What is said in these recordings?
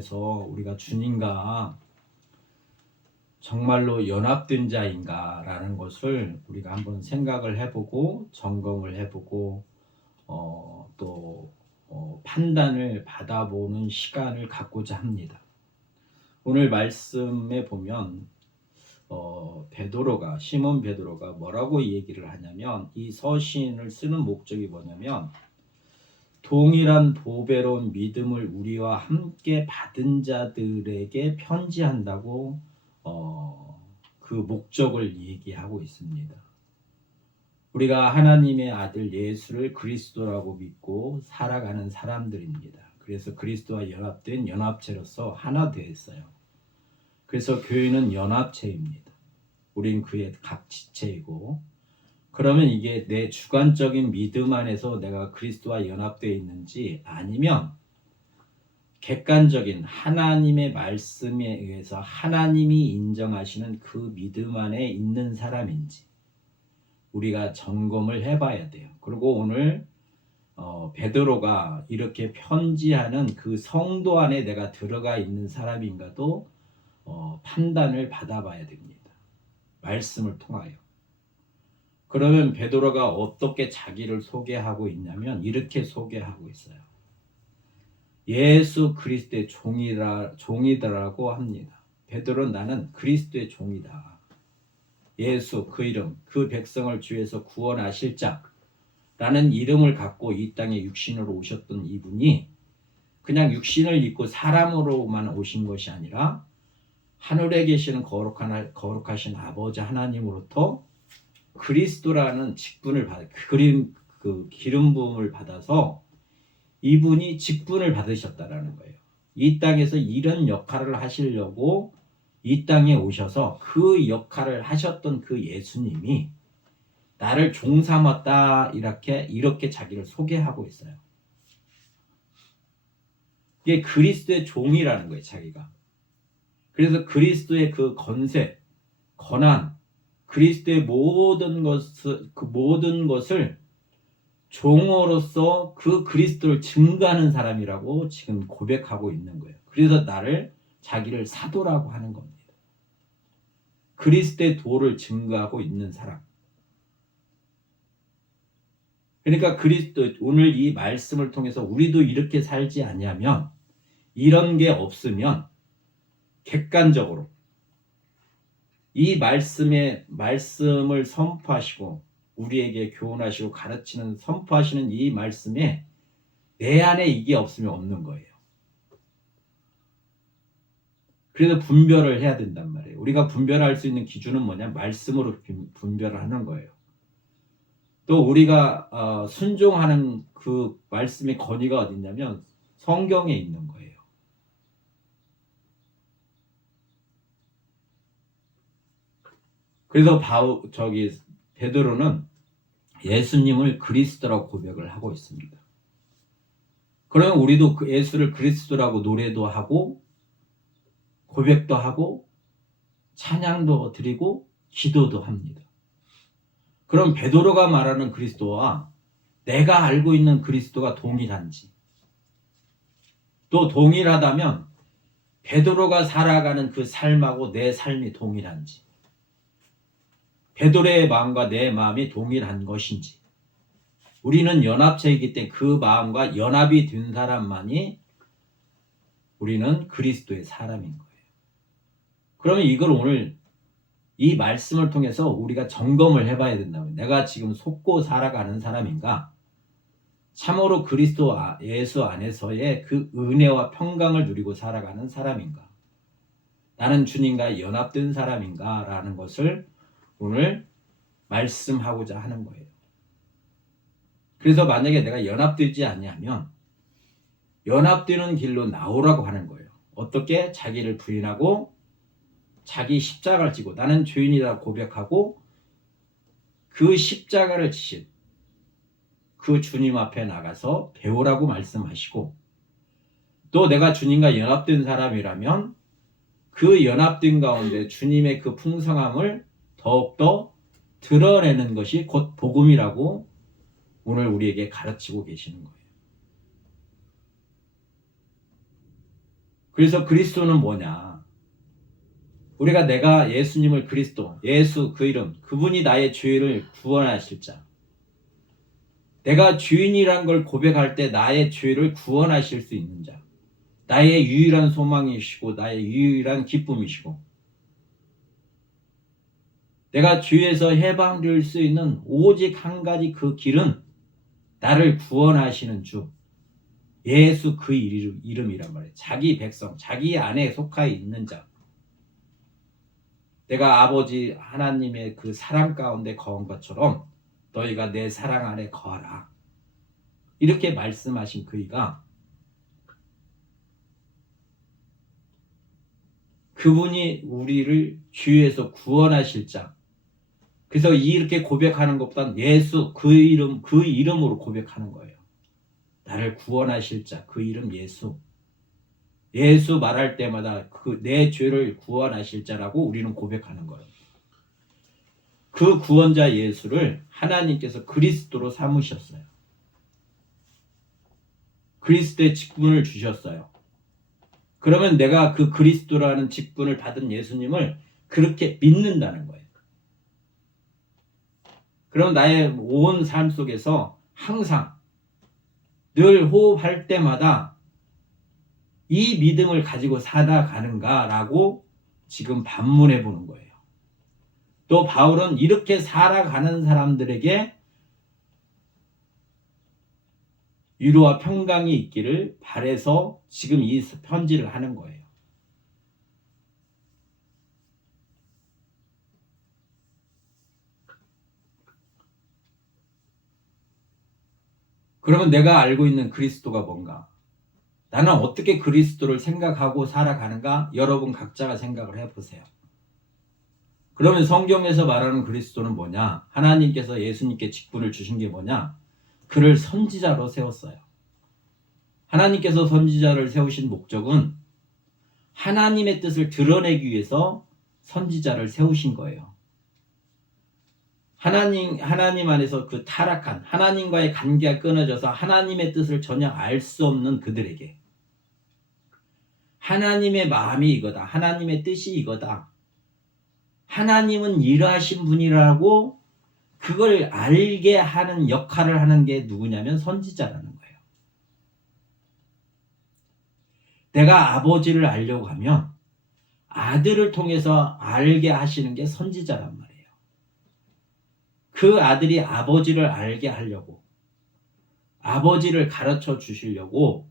통해서 우리가 주님과 정말로 연합된 자인가라는 것을 우리가 한번 생각을 해보고 점검을 해보고 또 판단을 받아보는 시간을 갖고자 합니다. 오늘 말씀에 보면 시몬 베드로가 뭐라고 얘기를 하냐면, 이 서신을 쓰는 목적이 뭐냐면 동일한 보배로운 믿음을 우리와 함께 받은 자들에게 편지한다고 그 목적을 얘기하고 있습니다. 우리가 하나님의 아들 예수를 그리스도라고 믿고 살아가는 사람들입니다. 그래서 그리스도와 연합된 연합체로서 하나 되었어요. 그래서 교회는 연합체입니다. 우린 그의 각 지체이고, 그러면 이게 내 주관적인 믿음 안에서 내가 그리스도와 연합되어 있는지, 아니면 객관적인 하나님의 말씀에 의해서 하나님이 인정하시는 그 믿음 안에 있는 사람인지 우리가 점검을 해봐야 돼요. 그리고 오늘 베드로가 이렇게 편지하는 그 성도 안에 내가 들어가 있는 사람인가도 판단을 받아봐야 됩니다. 말씀을 통하여. 그러면 베드로가 어떻게 자기를 소개하고 있냐면 이렇게 소개하고 있어요. 예수 그리스도의 종이더라고 합니다. 베드로는 나는 그리스도의 종이다. 예수, 그 이름, 그 백성을 주에서 구원하실 자라는 이름을 갖고 이 땅에 육신으로 오셨던 이분이 그냥 육신을 입고 사람으로만 오신 것이 아니라 하늘에 계시는 거룩하신 아버지 하나님으로부터 그리스도라는 직분을 기름 부음을 받아서 이분이 직분을 받으셨다라는 거예요. 이 땅에서 이런 역할을 하시려고 이 땅에 오셔서 그 역할을 하셨던 그 예수님이 나를 종 삼았다, 이렇게 자기를 소개하고 있어요. 이게 그리스도의 종이라는 거예요, 자기가. 그래서 그리스도의 그 권세, 권한, 그리스도의 모든 것을 종으로서 그 그리스도를 증거하는 사람이라고 지금 고백하고 있는 거예요. 그래서 자기를 사도라고 하는 겁니다. 그리스도의 도를 증거하고 있는 사람. 그러니까 오늘 이 말씀을 통해서 우리도 이렇게 살지 않냐면, 이런 게 없으면 객관적으로 이 말씀을 선포하시고 우리에게 교훈하시고 가르치는 선포하시는 이 말씀에 내 안에 이게 없으면 없는 거예요. 그래서 분별을 해야 된단 말이에요. 우리가 분별할 수 있는 기준은 뭐냐? 말씀으로 분별을 하는 거예요. 또 우리가 순종하는 그 말씀의 권위가 어딨냐면 성경에 있는 거예요. 그래서 베드로는 예수님을 그리스도라고 고백을 하고 있습니다. 그러면 우리도 그 예수를 그리스도라고 노래도 하고 고백도 하고 찬양도 드리고 기도도 합니다. 그럼 베드로가 말하는 그리스도와 내가 알고 있는 그리스도가 동일한지, 또 동일하다면 베드로가 살아가는 그 삶하고 내 삶이 동일한지, 베드로의 마음과 내 마음이 동일한 것인지, 우리는 연합체이기 때문에 그 마음과 연합이 된 사람만이 우리는 그리스도의 사람인 거예요. 그러면 이걸 오늘 이 말씀을 통해서 우리가 점검을 해봐야 된다고요. 내가 지금 속고 살아가는 사람인가? 참으로 그리스도 예수 안에서의 그 은혜와 평강을 누리고 살아가는 사람인가? 나는 주님과 연합된 사람인가? 라는 것을 오늘 말씀하고자 하는 거예요. 그래서 만약에 내가 연합되지 않냐면 연합되는 길로 나오라고 하는 거예요. 어떻게? 자기를 부인하고 자기 십자가를 지고 나는 죄인이라 고백하고 그 십자가를 지신 그 주님 앞에 나가서 배우라고 말씀하시고, 또 내가 주님과 연합된 사람이라면 그 연합된 가운데 주님의 그 풍성함을 더욱더 드러내는 것이 곧 복음이라고 오늘 우리에게 가르치고 계시는 거예요. 그래서 그리스도는 뭐냐? 우리가 내가 예수님을 그리스도, 예수 그 이름, 그분이 나의 죄를 구원하실 자. 내가 주인이란 걸 고백할 때 나의 죄를 구원하실 수 있는 자. 나의 유일한 소망이시고 나의 유일한 기쁨이시고 내가 죄에서 해방될 수 있는 오직 한 가지 그 길은 나를 구원하시는 주 예수 그 이름이란 말이에요. 자기 백성, 자기 안에 속하 있는 자. 내가 아버지 하나님의 그 사랑 가운데 거한 것처럼 너희가 내 사랑 안에 거하라. 이렇게 말씀하신 그이가 그분이 우리를 죄에서 구원하실 자. 그래서 이렇게 고백하는 것보단 예수 그 이름으로 고백하는 거예요. 나를 구원하실 자, 그 이름 예수. 예수 말할 때마다 그 내 죄를 구원하실 자라고 우리는 고백하는 거예요. 그 구원자 예수를 하나님께서 그리스도로 삼으셨어요. 그리스도의 직분을 주셨어요. 그러면 내가 그 그리스도라는 직분을 받은 예수님을 그렇게 믿는다는 거예요. 그럼 나의 온 삶 속에서 항상 늘 호흡할 때마다 이 믿음을 가지고 살아가는가라고 지금 반문해 보는 거예요. 또 바울은 이렇게 살아가는 사람들에게 위로와 평강이 있기를 바라서 지금 이 편지를 하는 거예요. 그러면 내가 알고 있는 그리스도가 뭔가? 나는 어떻게 그리스도를 생각하고 살아가는가? 여러분 각자가 생각을 해보세요. 그러면 성경에서 말하는 그리스도는 뭐냐? 하나님께서 예수님께 직분을 주신 게 뭐냐? 그를 선지자로 세웠어요. 하나님께서 선지자를 세우신 목적은 하나님의 뜻을 드러내기 위해서 선지자를 세우신 거예요. 하나님 안에서 그 타락한 하나님과의 관계가 끊어져서 하나님의 뜻을 전혀 알 수 없는 그들에게 하나님의 마음이 이거다. 하나님의 뜻이 이거다. 하나님은 이러하신 분이라고 그걸 알게 하는 역할을 하는 게 누구냐면 선지자라는 거예요. 내가 아버지를 알려고 하면 아들을 통해서 알게 하시는 게 선지자란 말이에요. 그 아들이 아버지를 알게 하려고 아버지를 가르쳐 주시려고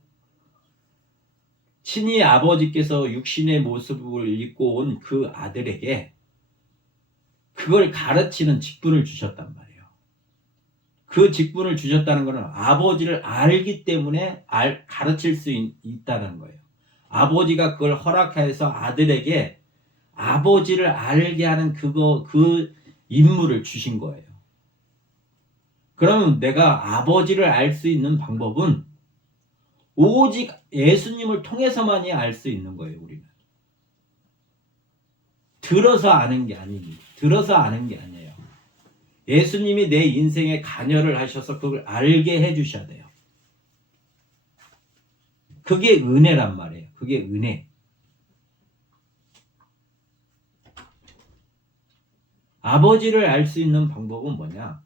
친히 아버지께서 육신의 모습을 입고 온 그 아들에게 그걸 가르치는 직분을 주셨단 말이에요. 그 직분을 주셨다는 것은 아버지를 알기 때문에 가르칠 수 있다는 거예요. 아버지가 그걸 허락해서 아들에게 아버지를 알게 하는 그 임무를 주신 거예요. 그러면 내가 아버지를 알 수 있는 방법은 오직 예수님을 통해서만이 알 수 있는 거예요, 우리는. 들어서 아는 게 아닙니다. 들어서 아는 게 아니에요. 예수님이 내 인생에 관여를 하셔서 그걸 알게 해주셔야 돼요. 그게 은혜란 말이에요. 그게 은혜. 아버지를 알 수 있는 방법은 뭐냐?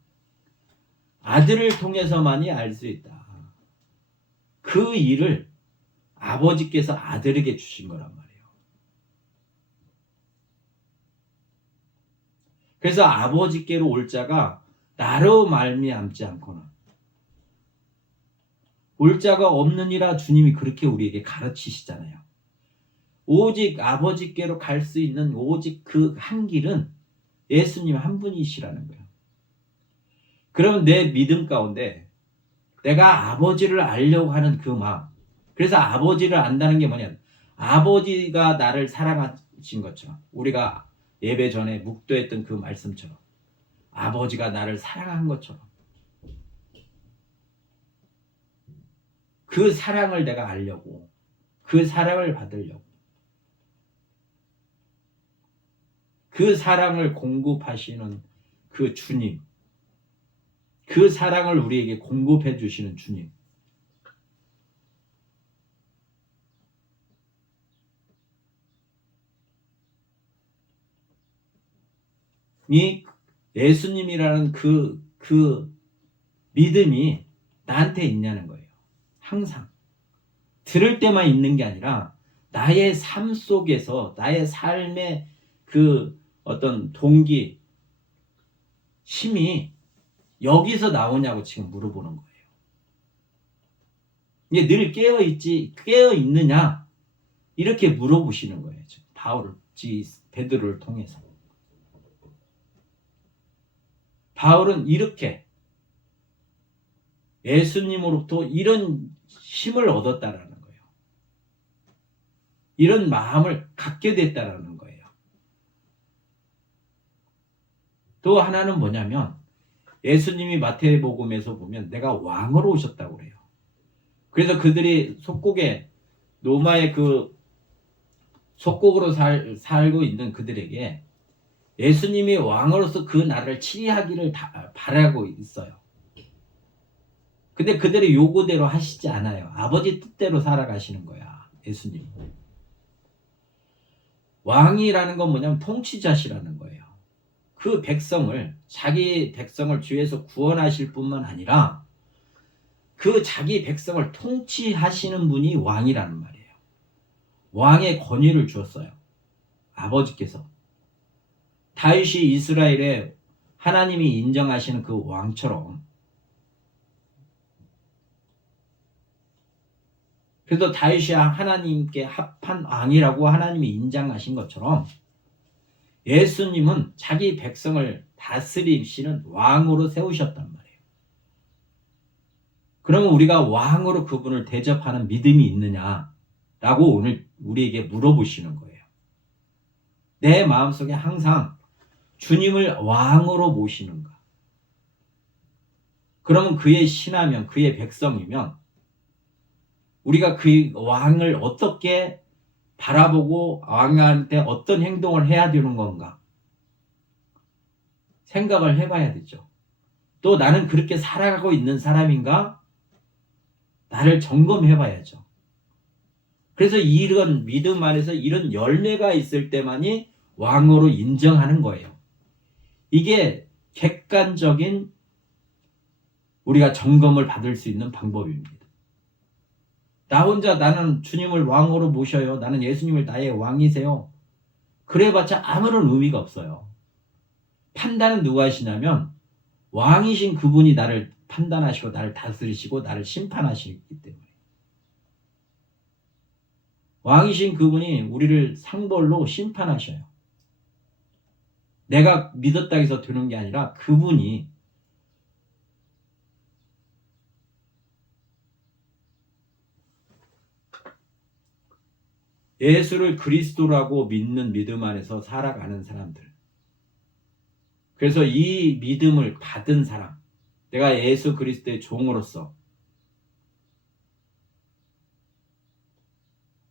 아들을 통해서만이 알 수 있다. 그 일을 아버지께서 아들에게 주신 거란 말이에요. 그래서 아버지께로 올 자가 나로 말미암지 않거나 올 자가 없느니라 주님이 그렇게 우리에게 가르치시잖아요. 오직 아버지께로 갈 수 있는 오직 그 한 길은 예수님 한 분이시라는 거예요. 그럼 내 믿음 가운데 내가 아버지를 알려고 하는 그 마음. 그래서 아버지를 안다는 게 뭐냐? 아버지가 나를 사랑하신 것처럼 우리가 예배 전에 묵도했던 그 말씀처럼 아버지가 나를 사랑한 것처럼 그 사랑을 내가 알려고 그 사랑을 받으려고 그 사랑을 공급하시는 그 주님 그 사랑을 우리에게 공급해 주시는 주님 예수님이라는 그 믿음이 나한테 있냐는 거예요. 항상. 들을 때만 있는 게 아니라 나의 삶 속에서 나의 삶의 그 어떤 동기, 힘이 여기서 나오냐고 지금 물어보는 거예요. 이게 늘 깨어 있느냐? 이렇게 물어보시는 거예요. 지금 베드로를 통해서. 바울은 이렇게 예수님으로부터 이런 힘을 얻었다라는 거예요. 이런 마음을 갖게 됐다라는 거예요. 또 하나는 뭐냐면 예수님이 마태복음에서 보면 내가 왕으로 오셨다고 그래요. 그래서 그들이 속국에 로마의 그 속국으로 살고 있는 그들에게 예수님이 왕으로서 그 나라를 치리하기를 바라고 있어요. 근데 그들의 요구대로 하시지 않아요. 아버지 뜻대로 살아가시는 거야, 예수님. 왕이라는 건 뭐냐면 통치자시라는 거예요. 그 백성을, 자기 백성을 주에서 구원하실 뿐만 아니라 그 자기 백성을 통치하시는 분이 왕이라는 말이에요. 왕의 권위를 주었어요. 아버지께서. 다윗이 이스라엘에 하나님이 인정하시는 그 왕처럼, 그래서 다윗이 하나님께 합한 왕이라고 하나님이 인정하신 것처럼 예수님은 자기 백성을 다스리시는 왕으로 세우셨단 말이에요. 그러면 우리가 왕으로 그분을 대접하는 믿음이 있느냐라고 오늘 우리에게 물어보시는 거예요. 내 마음속에 항상 주님을 왕으로 모시는가? 그러면 그의 신하면, 그의 백성이면 우리가 그 왕을 어떻게 바라보고 왕한테 어떤 행동을 해야 되는 건가? 생각을 해봐야 되죠. 또 나는 그렇게 살아가고 있는 사람인가? 나를 점검해봐야죠. 그래서 이런 믿음 안에서 이런 열매가 있을 때만이 왕으로 인정하는 거예요. 이게 객관적인 우리가 점검을 받을 수 있는 방법입니다. 나 혼자 나는 주님을 왕으로 모셔요. 나는 예수님을 나의 왕이세요. 그래봤자 아무런 의미가 없어요. 판단은 누가 하시냐면 왕이신 그분이 나를 판단하시고 나를 다스리시고 나를 심판하시기 때문에. 왕이신 그분이 우리를 상벌로 심판하셔요. 내가 믿었다 해서 되는 게 아니라 그분이 예수를 그리스도라고 믿는 믿음 안에서 살아가는 사람들. 그래서 이 믿음을 받은 사람, 내가 예수 그리스도의 종으로서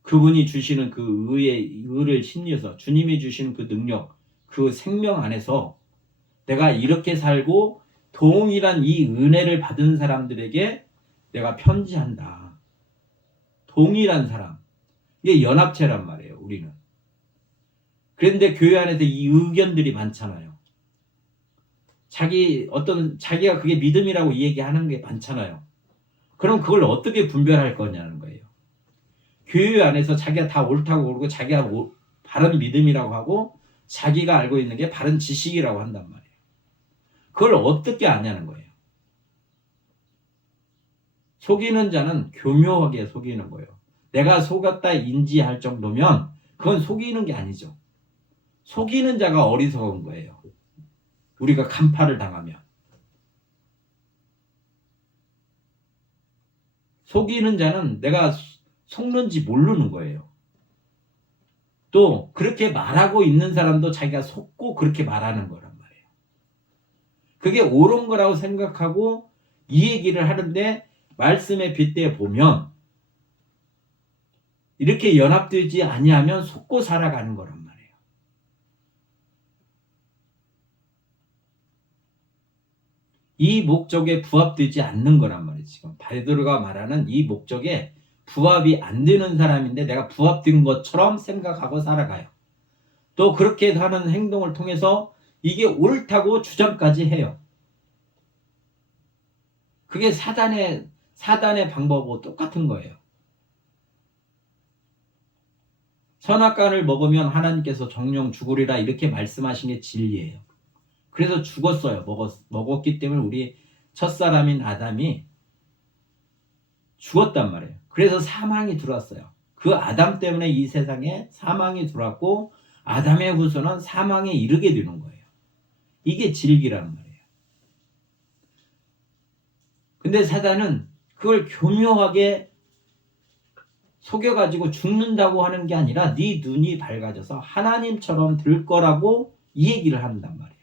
그분이 주시는 그 의를 심리해서 주님이 주시는 그 능력, 그 생명 안에서 내가 이렇게 살고 동일한 이 은혜를 받은 사람들에게 내가 편지한다. 동일한 사람. 이게 연합체란 말이에요, 우리는. 그런데 교회 안에서 이 의견들이 많잖아요. 자기가 그게 믿음이라고 얘기하는 게 많잖아요. 그럼 그걸 어떻게 분별할 거냐는 거예요. 교회 안에서 자기가 다 옳다고 그러고 자기가 바른 믿음이라고 하고 자기가 알고 있는 게 바른 지식이라고 한단 말이에요. 그걸 어떻게 아냐는 거예요. 속이는 자는 교묘하게 속이는 거예요. 내가 속았다 인지할 정도면 그건 속이는 게 아니죠. 속이는 자가 어리석은 거예요. 우리가 간파를 당하면. 속이는 자는 내가 속는지 모르는 거예요. 또 그렇게 말하고 있는 사람도 자기가 속고 그렇게 말하는 거란 말이에요. 그게 옳은 거라고 생각하고 이 얘기를 하는데 말씀에 빗대어 보면 이렇게 연합되지 아니하면 속고 살아가는 거란 말이에요. 이 목적에 부합되지 않는 거란 말이에요. 지금 베드로가 말하는 이 목적에 부합이 안 되는 사람인데 내가 부합된 것처럼 생각하고 살아가요. 또 그렇게 하는 행동을 통해서 이게 옳다고 주장까지 해요. 그게 사단의 방법하고 똑같은 거예요. 선악과를 먹으면 하나님께서 정령 죽으리라 이렇게 말씀하신 게 진리예요. 그래서 죽었어요. 먹었기 때문에 우리 첫사람인 아담이 죽었단 말이에요. 그래서 사망이 들어왔어요. 그 아담 때문에 이 세상에 사망이 들어왔고 아담의 후손은 사망에 이르게 되는 거예요. 이게 진리라는 말이에요. 근데 사단은 그걸 교묘하게 속여가지고 죽는다고 하는 게 아니라 네 눈이 밝아져서 하나님처럼 될 거라고 이 얘기를 한단 말이에요.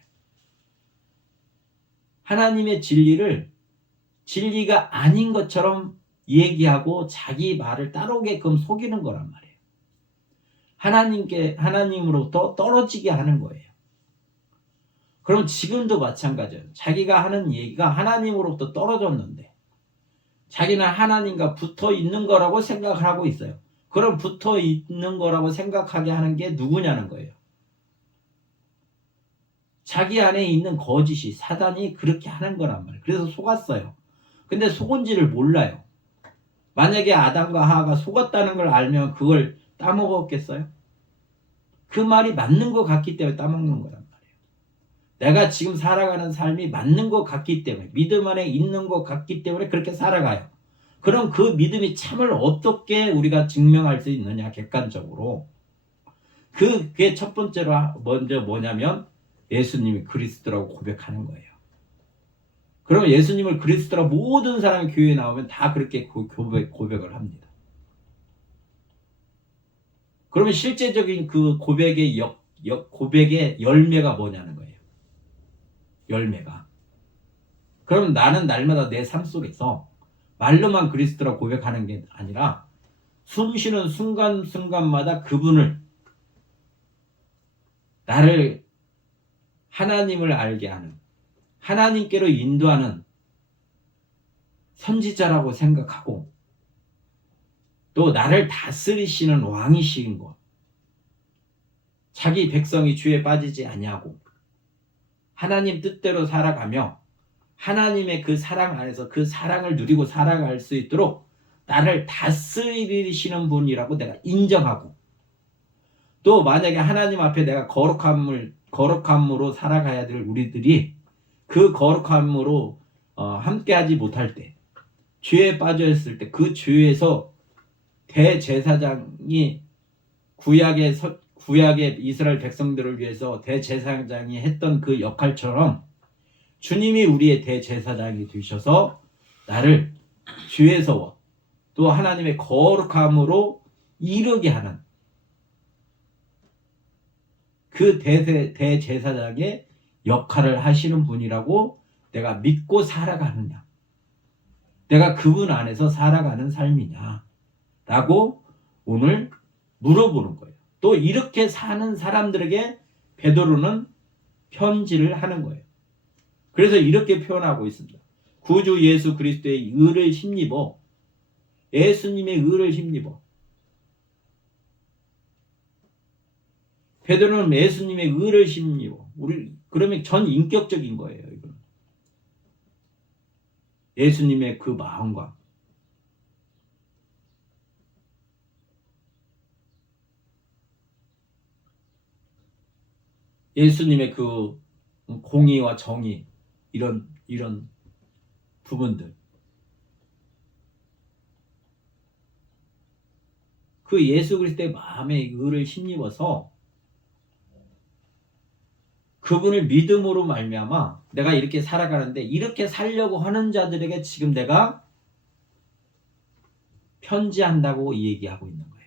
하나님의 진리가 아닌 것처럼 얘기하고 자기 말을 따라오게끔 속이는 거란 말이에요. 하나님으로부터 떨어지게 하는 거예요. 그럼 지금도 마찬가지예요. 자기가 하는 얘기가 하나님으로부터 떨어졌는데 자기는 하나님과 붙어 있는 거라고 생각을 하고 있어요. 그럼 붙어 있는 거라고 생각하게 하는 게 누구냐는 거예요. 자기 안에 있는 거짓이 사단이 그렇게 하는 거란 말이에요. 그래서 속았어요. 근데 속은지를 몰라요. 만약에 아담과 하와가 속았다는 걸 알면 그걸 따먹었겠어요? 그 말이 맞는 것 같기 때문에 따먹는 거란 말이에요. 내가 지금 살아가는 삶이 맞는 것 같기 때문에 믿음 안에 있는 것 같기 때문에 그렇게 살아가요. 그럼 그 믿음이 참을 어떻게 우리가 증명할 수 있느냐 객관적으로. 그게 첫 번째로 먼저 뭐냐면 예수님이 그리스도라고 고백하는 거예요. 그러면 예수님을 그리스도라 모든 사람이 교회에 나오면 다 그렇게 고백을 합니다. 그러면 실제적인 그 고백의 열매가 뭐냐는 거예요. 열매가. 그럼 나는 날마다 내 삶 속에서 말로만 그리스도라 고백하는 게 아니라 숨쉬는 순간순간마다 그분을 나를 하나님을 알게 하는 하나님께로 인도하는 선지자라고 생각하고 또 나를 다스리시는 왕이신 것 자기 백성이 주에 빠지지 아니하고 하나님 뜻대로 살아가며 하나님의 그 사랑 안에서 그 사랑을 누리고 살아갈 수 있도록 나를 다스리시는 분이라고 내가 인정하고 또 만약에 하나님 앞에 내가 거룩함으로 살아가야 될 우리들이 그 거룩함으로 함께하지 못할 때 죄에 빠져 있을 때 그 죄에서 대제사장이 구약의 이스라엘 백성들을 위해서 대제사장이 했던 그 역할처럼 주님이 우리의 대제사장이 되셔서 나를 죄에서 또 하나님의 거룩함으로 이르게 하는 그 대제사장의 역할을 하시는 분이라고 내가 믿고 살아가느냐 내가 그분 안에서 살아가는 삶이냐 라고 오늘 물어보는 거예요. 또 이렇게 사는 사람들에게 베드로는 편지를 하는 거예요. 그래서 이렇게 표현하고 있습니다. 구주 예수 그리스도의 의를 힘입어 예수님의 의를 힘입어 베드로는 예수님의 의를 힘입어 그러면 전 인격적인 거예요. 이건. 예수님의 그 마음과 예수님의 그 공의와 정의 이런 부분들 그 예수 그리스도의 마음의 의를 힘입어서 그분을 믿음으로 말미암아 내가 이렇게 살아가는데 이렇게 살려고 하는 자들에게 지금 내가 편지한다고 얘기하고 있는 거예요.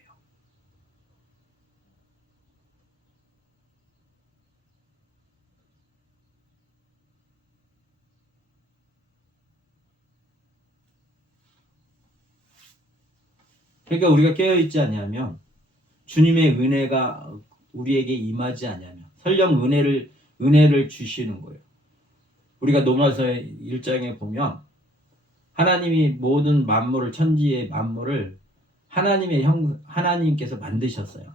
그러니까 우리가 깨어있지 않냐면 주님의 은혜가 우리에게 임하지 않냐면 설령 은혜를 주시는 거예요. 우리가 로마서의 1장에 보면 하나님이 모든 만물을 천지의 만물을 하나님께서 만드셨어요.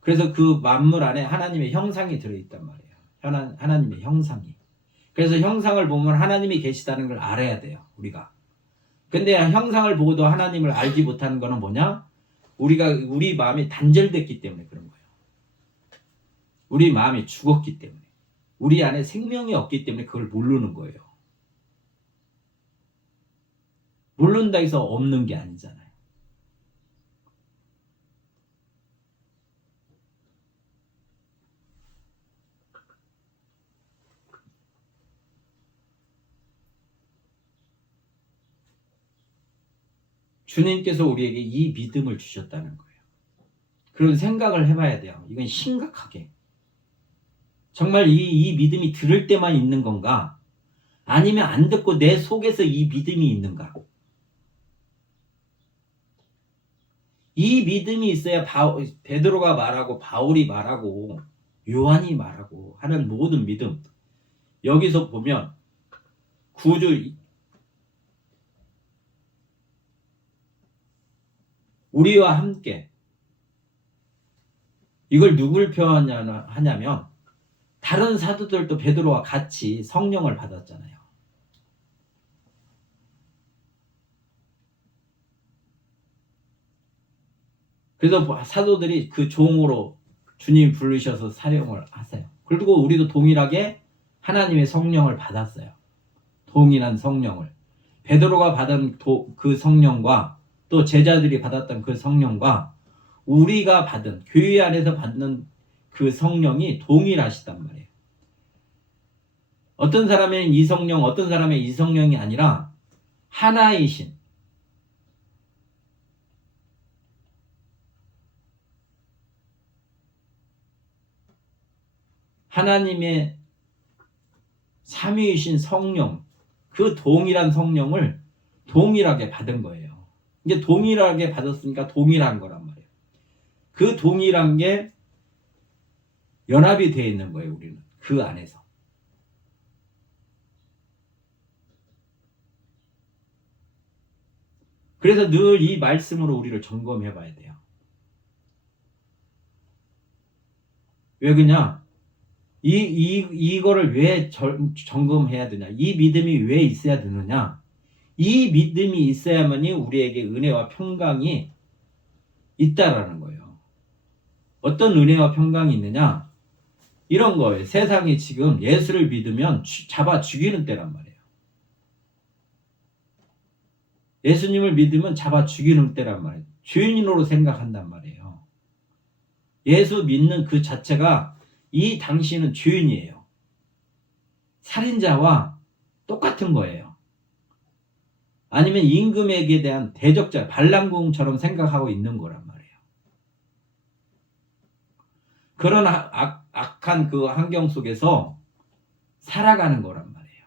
그래서 그 만물 안에 하나님의 형상이 들어있단 말이에요. 하나님의 형상이. 그래서 형상을 보면 하나님이 계시다는 걸 알아야 돼요, 우리가. 근데 형상을 보고도 하나님을 알지 못하는 거는 뭐냐? 우리 마음이 단절됐기 때문에 그런 거예요. 우리 마음이 죽었기 때문에. 우리 안에 생명이 없기 때문에 그걸 모르는 거예요. 모른다 해서 없는 게 아니잖아요. 주님께서 우리에게 이 믿음을 주셨다는 거예요. 그런 생각을 해봐야 돼요. 이건 심각하게. 정말 이 믿음이 들을 때만 있는 건가? 아니면 안 듣고 내 속에서 이 믿음이 있는가? 이 믿음이 있어야 베드로가 말하고 바울이 말하고 요한이 말하고 하는 모든 믿음. 여기서 보면 구주 우리와 함께 이걸 누굴 표현하냐면 다른 사도들도 베드로와 같이 성령을 받았잖아요. 그래서 사도들이 그 종으로 주님 부르셔서 사용을 하세요. 그리고 우리도 동일하게 하나님의 성령을 받았어요. 동일한 성령을. 베드로가 받은 그 성령과 또 제자들이 받았던 그 성령과 우리가 받은 교회 안에서 받는 그 성령이 동일하시단 말이에요. 어떤 사람은 이 성령, 어떤 사람은 이 성령이 아니라 하나이신 하나님의 삼위이신 성령, 그 동일한 성령을 동일하게 받은 거예요. 이제 동일하게 받았으니까 동일한 거란 말이에요. 그 동일한 게 연합이 되어 있는 거예요, 우리는. 그 안에서. 그래서 늘 이 말씀으로 우리를 점검해 봐야 돼요. 왜 그러냐? 이거를 왜 점검해야 되냐? 이 믿음이 왜 있어야 되느냐? 이 믿음이 있어야만이 우리에게 은혜와 평강이 있다라는 거예요. 어떤 은혜와 평강이 있느냐? 이런 거예요. 세상이 지금 예수를 믿으면 잡아 죽이는 때란 말이에요. 예수님을 믿으면 잡아 죽이는 때란 말이에요. 죄인으로 생각한단 말이에요. 예수 믿는 그 자체가 이 당신은 죄인이에요. 살인자와 똑같은 거예요. 아니면 임금에게 대한 대적자, 반란궁처럼 생각하고 있는 거란 말이에요. 그런 악한 그 환경 속에서 살아가는 거란 말이에요.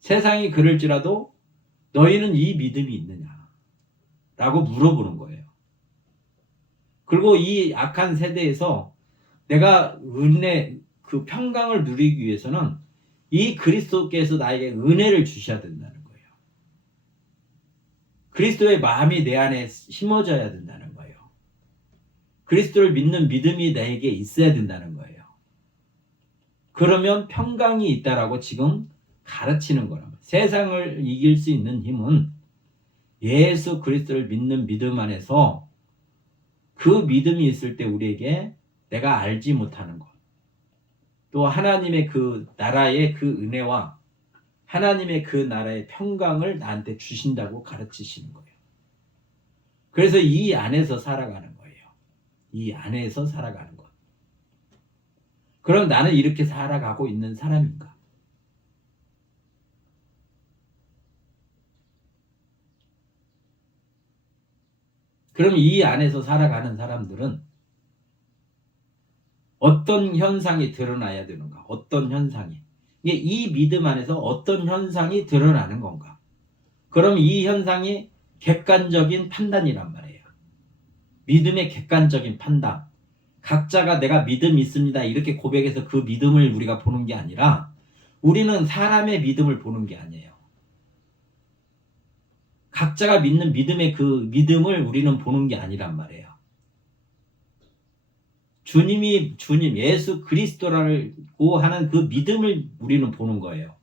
세상이 그럴지라도 너희는 이 믿음이 있느냐? 라고 물어보는 거예요. 그리고 이 악한 세대에서 내가 그 평강을 누리기 위해서는 이 그리스도께서 나에게 은혜를 주셔야 된다는 거예요. 그리스도의 마음이 내 안에 심어져야 된다는 거예요. 그리스도를 믿는 믿음이 나에게 있어야 된다는 거예요. 그러면 평강이 있다라고 지금 가르치는 거란 말이에요. 세상을 이길 수 있는 힘은 예수 그리스도를 믿는 믿음 안에서 그 믿음이 있을 때 우리에게 내가 알지 못하는 것, 또 하나님의 그 나라의 그 은혜와 하나님의 그 나라의 평강을 나한테 주신다고 가르치시는 거예요. 그래서 이 안에서 살아가는 거예요. 이 안에서 살아가는 것. 그럼 나는 이렇게 살아가고 있는 사람인가? 그럼 이 안에서 살아가는 사람들은 어떤 현상이 드러나야 되는가? 어떤 현상이? 이게 이 믿음 안에서 어떤 현상이 드러나는 건가? 그럼 이 현상이 객관적인 판단이란 말이에요. 믿음의 객관적인 판단. 각자가 내가 믿음이 있습니다. 이렇게 고백해서 그 믿음을 우리가 보는 게 아니라 우리는 사람의 믿음을 보는 게 아니에요. 각자가 믿는 믿음의 그 믿음을 우리는 보는 게 아니란 말이에요. 주님 예수 그리스도라고 하는 그 믿음을 우리는 보는 거예요.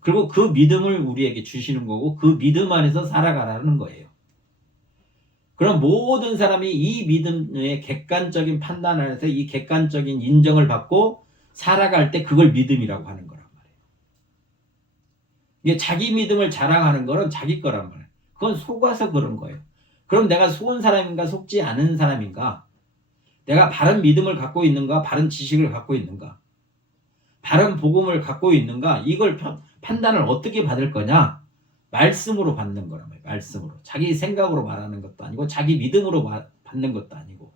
그리고 그 믿음을 우리에게 주시는 거고 그 믿음 안에서 살아가라는 거예요. 그럼 모든 사람이 이 믿음의 객관적인 판단 안에서 이 객관적인 인정을 받고 살아갈 때 그걸 믿음이라고 하는 거란 말이에요. 이게 자기 믿음을 자랑하는 거는 자기 거란 말이에요. 그건 속아서 그런 거예요. 그럼 내가 속은 사람인가 속지 않은 사람인가? 내가 바른 믿음을 갖고 있는가? 바른 지식을 갖고 있는가? 바른 복음을 갖고 있는가? 이걸 판단을 어떻게 받을 거냐? 말씀으로 받는 거란 말이에요. 말씀으로. 자기 생각으로 말하는 것도 아니고 자기 믿음으로 받는 것도 아니고.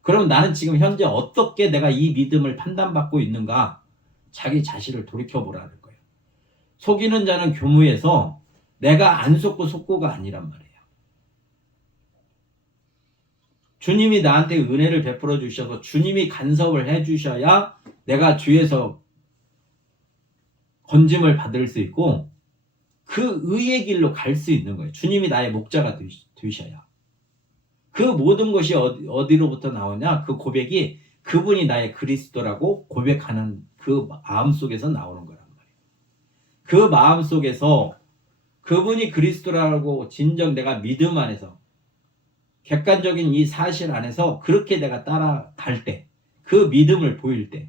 그럼 나는 지금 현재 어떻게 내가 이 믿음을 판단받고 있는가? 자기 자신을 돌이켜보라는 거예요. 속이는 자는 교무에서 내가 안 속고 속고가 아니란 말이에요. 주님이 나한테 은혜를 베풀어 주셔서 주님이 간섭을 해 주셔야 내가 주에서 건짐을 받을 수 있고 그 의의 길로 갈 수 있는 거예요. 주님이 나의 목자가 되셔야. 그 모든 것이 어디로부터 나오냐? 그 고백이 그분이 나의 그리스도라고 고백하는 그 마음 속에서 나오는 거란 말이에요. 그 마음 속에서 그분이 그리스도라고 진정 내가 믿음 안에서 객관적인 이 사실 안에서 그렇게 내가 따라갈 때, 그 믿음을 보일 때,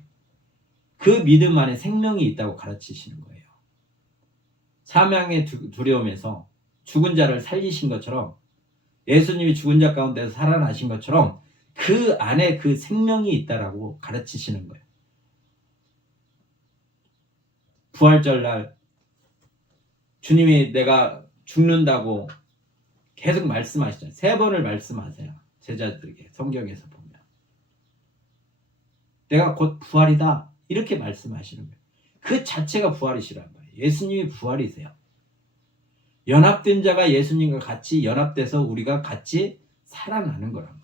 그 믿음 안에 생명이 있다고 가르치시는 거예요. 사망의 두려움에서 죽은 자를 살리신 것처럼 예수님이 죽은 자 가운데서 살아나신 것처럼 그 안에 그 생명이 있다라고 가르치시는 거예요. 부활절날 주님이 내가 죽는다고 계속 말씀하시잖아요. 3번을 말씀하세요. 제자들에게 성경에서 보면. 내가 곧 부활이다. 이렇게 말씀하시는 거예요. 그 자체가 부활이시란 말이에요. 예수님이 부활이세요. 연합된 자가 예수님과 같이 연합돼서 우리가 같이 살아나는 거란 말이에요.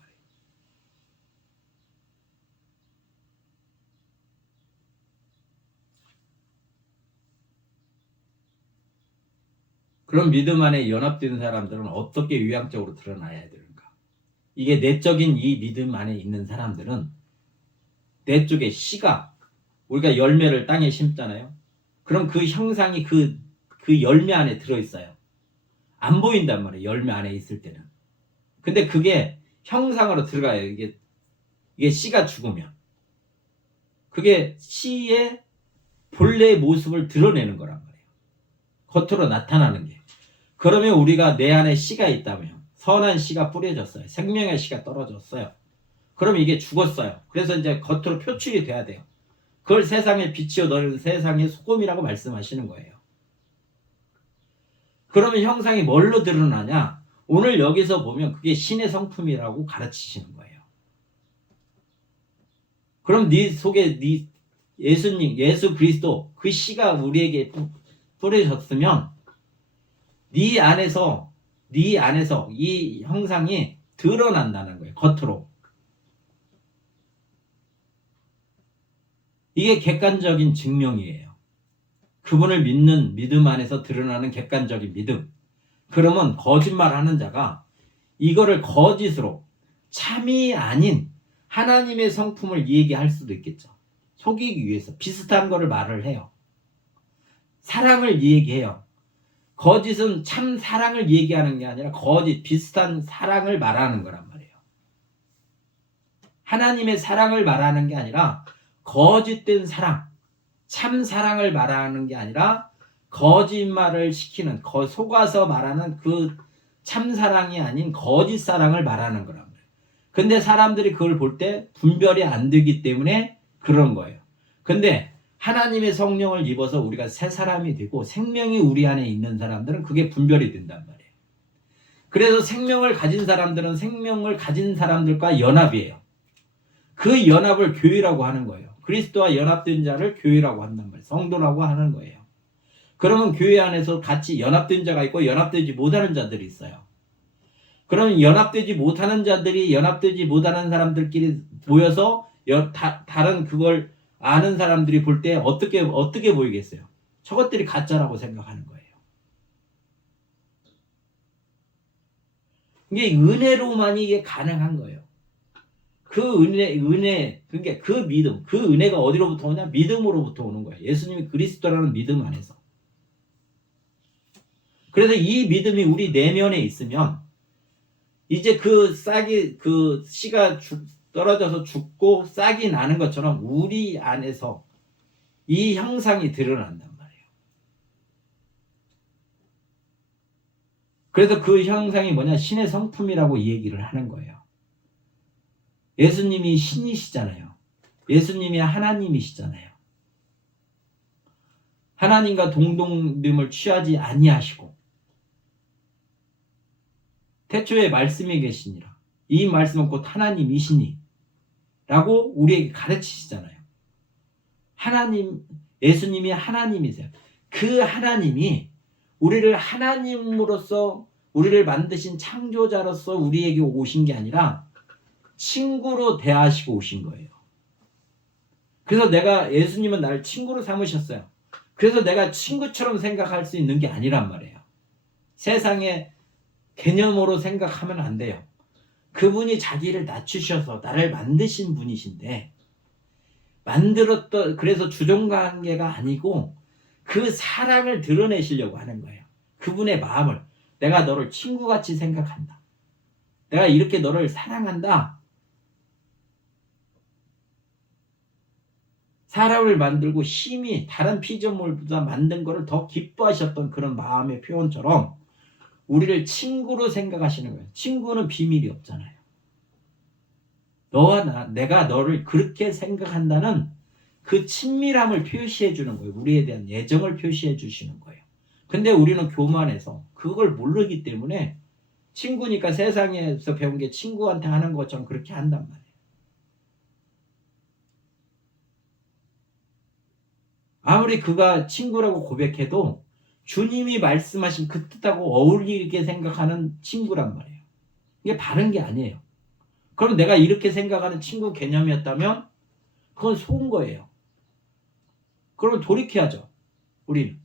그런 믿음 안에 연합된 사람들은 어떻게 유향적으로 드러나야 되는가? 이게 내적인 이 믿음 안에 있는 사람들은 내 쪽에 씨가 우리가 열매를 땅에 심잖아요. 그럼 그 형상이 그 열매 안에 들어있어요. 안 보인단 말이에요. 열매 안에 있을 때는. 근데 그게 형상으로 들어가요. 이게 씨가 죽으면. 그게 씨의 본래의 모습을 드러내는 거란 말이에요. 겉으로 나타나는 게. 그러면 우리가 내 안에 씨가 있다면 선한 씨가 뿌려졌어요. 생명의 씨가 떨어졌어요. 그럼 이게 죽었어요. 그래서 이제 겉으로 표출이 돼야 돼요. 그걸 세상에 빛이요 너는 세상의 소금이라고 말씀하시는 거예요. 그러면 형상이 뭘로 드러나냐? 오늘 여기서 보면 그게 신의 성품이라고 가르치시는 거예요. 그럼 네 속에 네 예수님, 예수 그리스도 그 씨가 우리에게 뿌려졌으면 네 안에서 이 형상이 드러난다는 거예요. 겉으로. 이게 객관적인 증명이에요. 그분을 믿는 믿음 안에서 드러나는 객관적인 믿음. 그러면 거짓말하는 자가 이거를 거짓으로 참이 아닌 하나님의 성품을 얘기할 수도 있겠죠. 속이기 위해서 비슷한 거를 말을 해요. 사랑을 얘기해요. 거짓은 참 사랑을 얘기하는 게 아니라 거짓 비슷한 사랑을 말하는 거란 말이에요. 하나님의 사랑을 말하는 게 아니라 거짓된 사랑, 참 사랑을 말하는 게 아니라 거짓말을 시키는 속아서 말하는 그 참 사랑이 아닌 거짓 사랑을 말하는 거란 말이에요. 근데 사람들이 그걸 볼 때 분별이 안 되기 때문에 그런 거예요. 근데 하나님의 성령을 입어서 우리가 새 사람이 되고 생명이 우리 안에 있는 사람들은 그게 분별이 된단 말이에요. 그래서 생명을 가진 사람들은 생명을 가진 사람들과 연합이에요. 그 연합을 교회라고 하는 거예요. 그리스도와 연합된 자를 교회라고 한단 말이에요. 성도라고 하는 거예요. 그러면 교회 안에서 같이 연합된 자가 있고 연합되지 못하는 자들이 있어요. 그러면 연합되지 못하는 자들이 연합되지 못하는 사람들끼리 모여서 다른 그걸 아는 사람들이 볼 때 어떻게 보이겠어요? 저것들이 가짜라고 생각하는 거예요. 이게 은혜로만이 이게 가능한 거예요. 그 은혜, 그러니까 그 믿음, 그 은혜가 어디로부터 오냐? 믿음으로부터 오는 거예요. 예수님이 그리스도라는 믿음 안에서. 그래서 이 믿음이 우리 내면에 있으면 이제 그 싹이, 그 씨가 떨어져서 죽고 싹이 나는 것처럼 우리 안에서 이 형상이 드러난단 말이에요. 그래서 그 형상이 뭐냐? 신의 성품이라고 이 얘기를 하는 거예요. 예수님이 신이시잖아요. 예수님이 하나님이시잖아요. 하나님과 동등됨을 취하지 아니하시고 태초에 말씀이 계시니라. 이 말씀은 곧 하나님이시니 라고 우리에게 가르치시잖아요. 하나님, 예수님이 하나님이세요. 그 하나님이 우리를 하나님으로서 우리를 만드신 창조자로서 우리에게 오신 게 아니라 친구로 대하시고 오신 거예요. 그래서 내가 예수님은 나를 친구로 삼으셨어요. 그래서 내가 친구처럼 생각할 수 있는 게 아니란 말이에요. 세상의 개념으로 생각하면 안 돼요. 그분이 자기를 낮추셔서 나를 만드신 분이신데 만들었던 그래서 주종관계가 아니고 그 사랑을 드러내시려고 하는 거예요. 그분의 마음을 내가 너를 친구같이 생각한다. 내가 이렇게 너를 사랑한다. 사람을 만들고 심히 다른 피조물보다 만든 것을 더 기뻐하셨던 그런 마음의 표현처럼 우리를 친구로 생각하시는 거예요. 친구는 비밀이 없잖아요. 너와 내가 너를 그렇게 생각한다는 그 친밀함을 표시해 주는 거예요. 우리에 대한 애정을 표시해 주시는 거예요. 근데 우리는 교만해서 그걸 모르기 때문에 친구니까 세상에서 배운 게 친구한테 하는 것처럼 그렇게 한단 말이에요. 아무리 그가 친구라고 고백해도 주님이 말씀하신 그 뜻하고 어울리게 생각하는 친구란 말이에요. 이게 바른 게 아니에요. 그럼 내가 이렇게 생각하는 친구 개념이었다면 그건 속은 거예요. 그러면 돌이켜야죠. 우리는.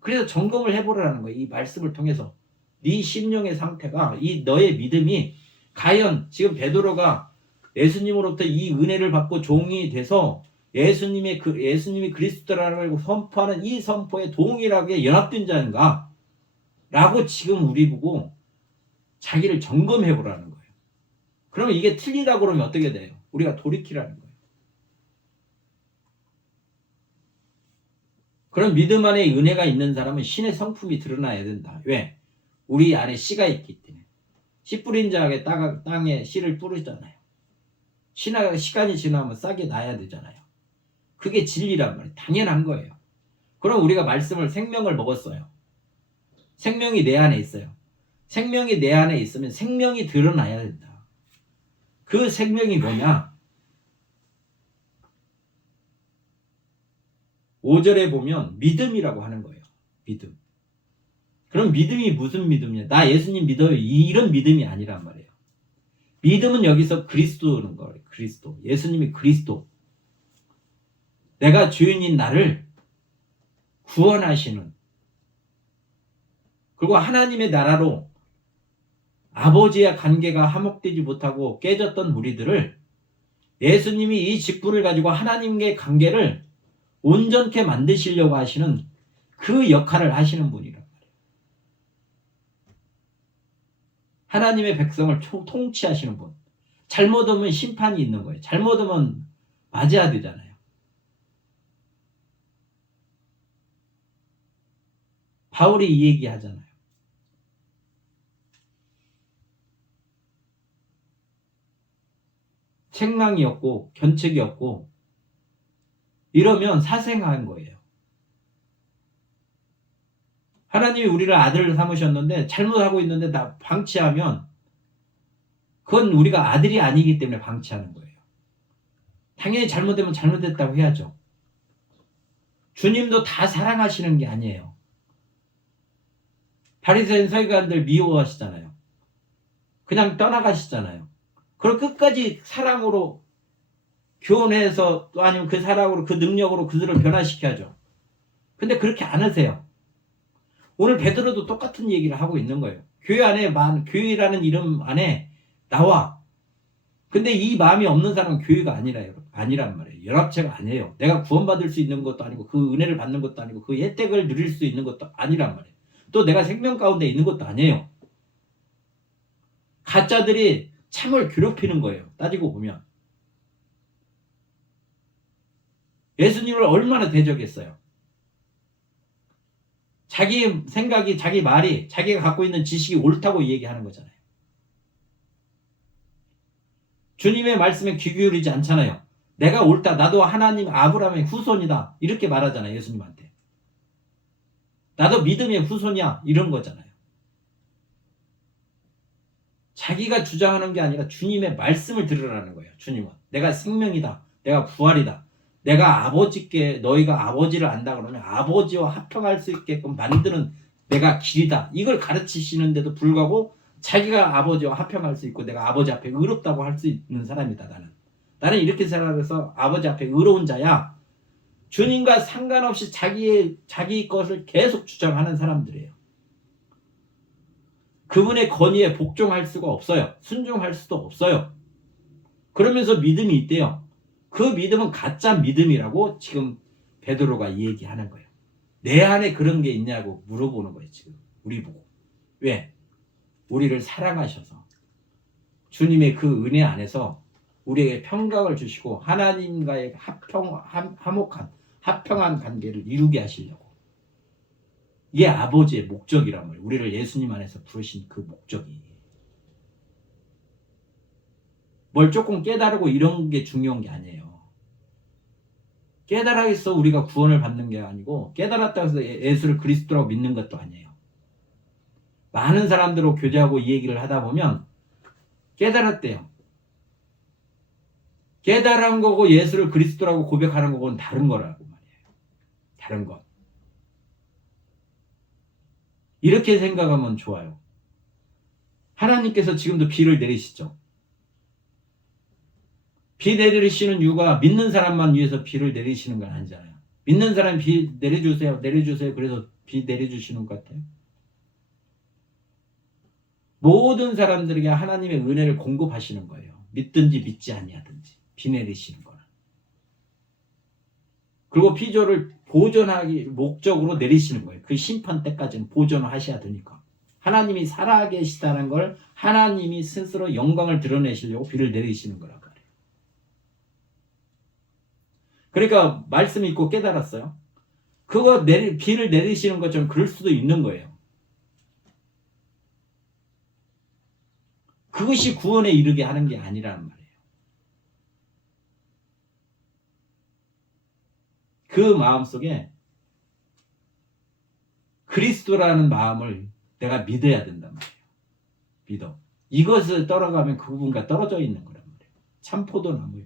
그래서 점검을 해보라는 거예요. 이 말씀을 통해서. 네 심령의 상태가 이 너의 믿음이 과연 지금 베드로가 예수님으로부터 이 은혜를 받고 종이 돼서 예수님이 그리스도라고 선포하는 이 선포에 동일하게 연합된 자인가? 라고 지금 우리 보고 자기를 점검해보라는 거예요. 그러면 이게 틀리다 그러면 어떻게 돼요? 우리가 돌이키라는 거예요. 그런 믿음 안에 은혜가 있는 사람은 신의 성품이 드러나야 된다. 왜? 우리 안에 씨가 있기 때문에. 씨 뿌린 자에게 땅에 씨를 뿌리잖아요. 시간이 지나면 싹이 나야 되잖아요. 그게 진리란 말이에요. 당연한 거예요. 그럼 우리가 말씀을 생명을 먹었어요. 생명이 내 안에 있어요. 생명이 내 안에 있으면 생명이 드러나야 된다. 그 생명이 뭐냐? 5절에 보면 믿음이라고 하는 거예요. 믿음. 그럼 믿음이 무슨 믿음이냐? 나 예수님 믿어요. 이런 믿음이 아니란 말이에요. 믿음은 여기서 그리스도는 거예요. 그리스도. 예수님이 그리스도. 내가 주인인 나를 구원하시는 그리고 하나님의 나라로 아버지와 관계가 화목되지 못하고 깨졌던 우리들을 예수님이 이 직분을 가지고 하나님과의 관계를 온전케 만드시려고 하시는 그 역할을 하시는 분이란 말이에요. 하나님의 백성을 통치하시는 분. 잘못하면 심판이 있는 거예요. 잘못하면 맞아야 되잖아요. 바울이 이 얘기 하잖아요. 책망이 없고 견책이 없고 이러면 사생한 거예요. 하나님이 우리를 아들을 삼으셨는데 잘못하고 있는데 나 방치하면 그건 우리가 아들이 아니기 때문에 방치하는 거예요. 당연히 잘못되면 잘못됐다고 해야죠. 주님도 다 사랑하시는 게 아니에요. 바리새인 서기관들 미워하시잖아요. 그냥 떠나가시잖아요. 그걸 끝까지 사랑으로 교훈해서 또 아니면 그 사랑으로 그 능력으로 그들을 변화시켜야죠. 근데 그렇게 안 하세요. 오늘 베드로도 똑같은 얘기를 하고 있는 거예요. 교회 안에 교회라는 이름 안에 나와 근데 이 마음이 없는 사람은 교회가 아니란 말이에요. 연합체가 아니에요. 내가 구원받을 수 있는 것도 아니고 그 은혜를 받는 것도 아니고 그 혜택을 누릴 수 있는 것도 아니란 말이에요. 또 내가 생명 가운데 있는 것도 아니에요. 가짜들이 참을 괴롭히는 거예요. 따지고 보면. 예수님을 얼마나 대적했어요. 자기 생각이, 자기 말이, 자기가 갖고 있는 지식이 옳다고 얘기하는 거잖아요. 주님의 말씀에 귀 기울이지 않잖아요. 내가 옳다. 나도 하나님 아브라함의 후손이다. 이렇게 말하잖아요. 예수님한테. 나도 믿음의 후손이야. 이런 거잖아요. 자기가 주장하는 게 아니라 주님의 말씀을 들으라는 거예요. 주님은. 내가 생명이다. 내가 부활이다. 내가 아버지께 너희가 아버지를 안다 그러면 아버지와 합평할 수 있게끔 만드는 내가 길이다. 이걸 가르치시는데도 불구하고 자기가 아버지와 합평할 수 있고 내가 아버지 앞에 의롭다고 할 수 있는 사람이다. 나는 이렇게 생각해서 아버지 앞에 의로운 자야. 주님과 상관없이 자기 것을 계속 주장하는 사람들이에요. 그분의 권위에 복종할 수가 없어요. 순종할 수도 없어요. 그러면서 믿음이 있대요. 그 믿음은 가짜 믿음이라고 지금 베드로가 얘기하는 거예요. 내 안에 그런 게 있냐고 물어보는 거예요. 지금 우리 보고. 왜? 우리를 사랑하셔서 주님의 그 은혜 안에서 우리에게 평강을 주시고 하나님과의 합평한 관계를 이루게 하시려고. 이게 아버지의 목적이란 말이에요. 우리를 예수님 안에서 부르신 그 목적이. 뭘 조금 깨달고 이런 게 중요한 게 아니에요. 깨달아서 우리가 구원을 받는 게 아니고 깨달았다고 해서 예수를 그리스도라고 믿는 것도 아니에요. 많은 사람들하고 교제하고 이 얘기를 하다 보면 깨달았대요. 깨달은 거고 예수를 그리스도라고 고백하는 거고는 다른 거라고 말이에요. 다른 것. 이렇게 생각하면 좋아요. 하나님께서 지금도 비를 내리시죠. 비 내리시는 이유가 믿는 사람만 위해서 비를 내리시는 건 아니잖아요. 믿는 사람 비 내려주세요. 그래서 비 내려주시는 것 같아요. 모든 사람들에게 하나님의 은혜를 공급하시는 거예요. 믿든지 믿지 아니하든지 비 내리시는 거는. 그리고 피조를 보존하기 목적으로 내리시는 거예요. 그 심판 때까지는 보존을 하셔야 되니까. 하나님이 살아계시다는 걸 하나님이 스스로 영광을 드러내시려고 비를 내리시는 거란 말이에요. 그러니까 말씀 읽고 깨달았어요. 비를 내리시는 것처럼 그럴 수도 있는 거예요. 그것이 구원에 이르게 하는 게 아니라는 말이에요. 그 마음속에 그리스도라는 마음을 내가 믿어야 된단 말이에요. 믿어. 이것을 떨어가면 그분과 떨어져 있는 거란 말이에요. 참 포도나무요.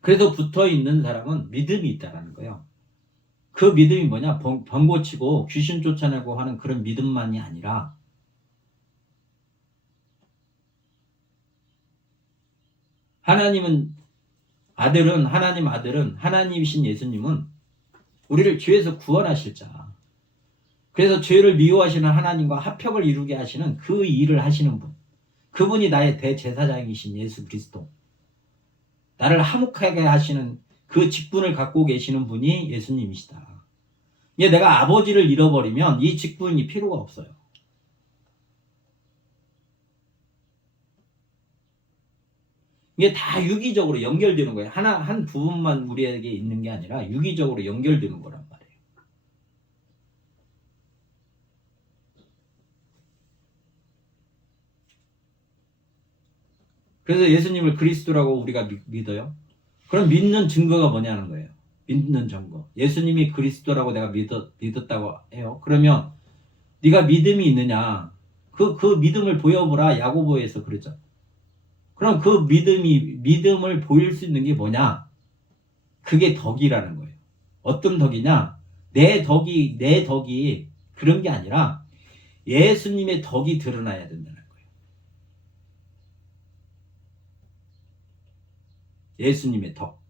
그래서 붙어 있는 사람은 믿음이 있다라는 거예요. 그 믿음이 뭐냐? 병 고치고 귀신 쫓아내고 하는 그런 믿음만이 아니라 하나님 아들은 하나님이신 예수님은 우리를 죄에서 구원하실 자. 그래서 죄를 미워하시는 하나님과 합평을 이루게 하시는 그 일을 하시는 분. 그분이 나의 대제사장이신 예수 그리스도. 나를 화목하게 하시는 그 직분을 갖고 계시는 분이 예수님이시다. 이게 내가 아버지를 잃어버리면 이 직분이 필요가 없어요. 이게 다 유기적으로 연결되는 거예요. 한 부분만 우리에게 있는 게 아니라 유기적으로 연결되는 거란 말이에요. 그래서 예수님을 그리스도라고 우리가 믿어요. 그럼 믿는 증거가 뭐냐는 거예요. 믿는 증거. 예수님이 그리스도라고 내가 믿었다고 해요. 그러면 네가 믿음이 있느냐? 그 믿음을 보여보라. 야고보에서 그랬죠. 그럼 그 믿음을 보일 수 있는 게 뭐냐? 그게 덕이라는 거예요. 어떤 덕이냐? 내 덕이 그런 게 아니라 예수님의 덕이 드러나야 된다는 거예요. 예수님의 덕.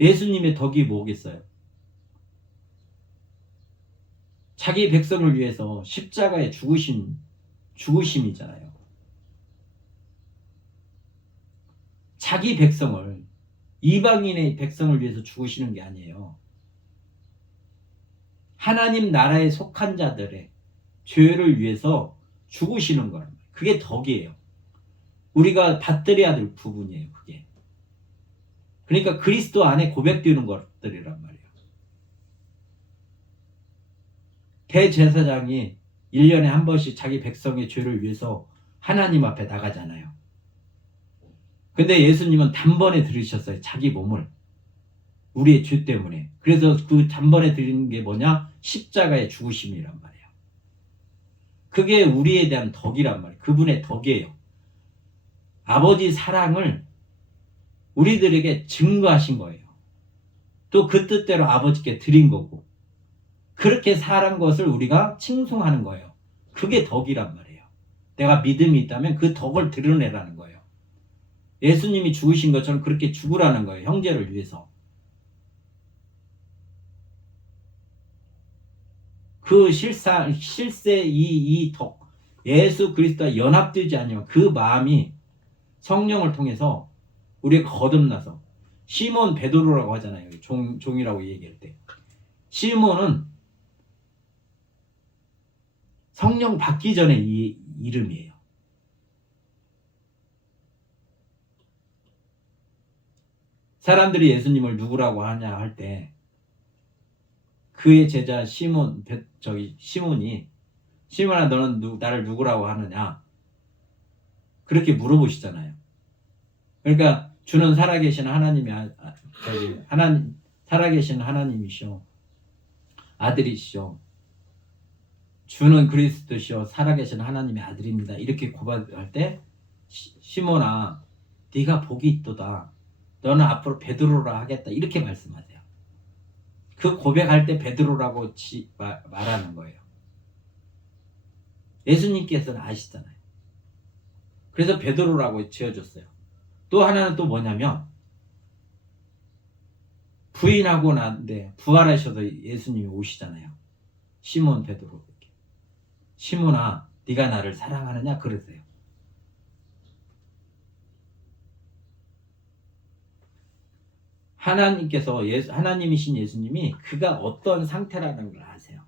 예수님의 덕이 뭐겠어요? 자기 백성을 위해서 십자가에 죽으심이잖아요. 자기 백성을, 이방인의 백성을 위해서 죽으시는 게 아니에요. 하나님 나라에 속한 자들의 죄를 위해서 죽으시는 거란 말이에요. 그게 덕이에요. 우리가 받들여야 될 부분이에요. 그게. 그러니까 그리스도 안에 고백되는 것들이란 말이에요. 대제사장이 1년에 한 번씩 자기 백성의 죄를 위해서 하나님 앞에 나가잖아요. 근데 예수님은 단번에 들으셨어요. 자기 몸을. 우리의 죄 때문에. 그래서 그 단번에 드리는 게 뭐냐? 십자가의 죽으심이란 말이에요. 그게 우리에 대한 덕이란 말이에요. 그분의 덕이에요. 아버지 사랑을 우리들에게 증거하신 거예요. 또 그 뜻대로 아버지께 드린 거고, 그렇게 살한 것을 우리가 칭송하는 거예요. 그게 덕이란 말이에요. 내가 믿음이 있다면 그 덕을 드러내라는 거예요. 예수님이 죽으신 것처럼 그렇게 죽으라는 거예요. 형제를 위해서. 그 실세 이 덕, 예수 그리스도와 연합되지 않으면 그 마음이 성령을 통해서 우리가 거듭나서, 시몬 베드로라고 하잖아요. 종이라고 얘기할 때. 시몬은 성령 받기 전에 이 이름이에요. 사람들이 예수님을 누구라고 하냐 할 때 그의 제자 시몬이 시몬아 너는 나를 누구라고 하느냐 그렇게 물어보시잖아요. 그러니까 주는 살아계신 하나님이 살아계신 하나님이시오, 아들이시오, 주는 그리스도시오, 살아계신 하나님의 아들입니다. 이렇게 고백할 때 시몬아 네가 복이 있도다. 너는 앞으로 베드로라 하겠다. 이렇게 말씀하세요. 그 고백할 때 베드로라고 말하는 거예요. 예수님께서는 아시잖아요. 그래서 베드로라고 지어줬어요. 또 하나는 또 뭐냐면 부인하고 난데 부활하셔서 예수님이 오시잖아요. 시몬 베드로. 시몬아 네가 나를 사랑하느냐 그러세요. 하나님께서 하나님이신 예수님이 그가 어떤 상태라는 걸 아세요.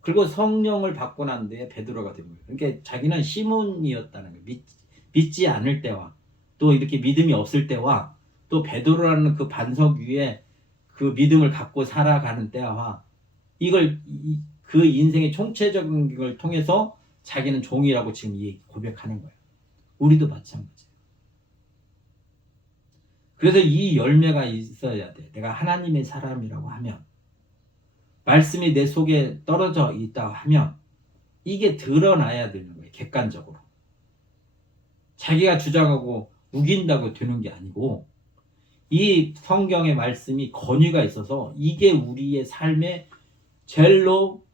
그리고 성령을 받고 난 뒤에 베드로가 된 거예요. 그러니까 자기는 시몬이었다는 거예요. 믿지 않을 때와 또 이렇게 믿음이 없을 때와 또 베드로라는 그 반석 위에 그 믿음을 갖고 살아가는 때와 이걸 그 인생의 총체적인 걸 통해서 자기는 종이라고 지금 고백하는 거예요. 우리도 마찬가지예요. 그래서 이 열매가 있어야 돼. 내가 하나님의 사람이라고 하면, 말씀이 내 속에 떨어져 있다고 하면 이게 드러나야 되는 거예요. 객관적으로. 자기가 주장하고 우긴다고 되는 게 아니고 이 성경의 말씀이 권위가 있어서 이게 우리의 삶의 젤로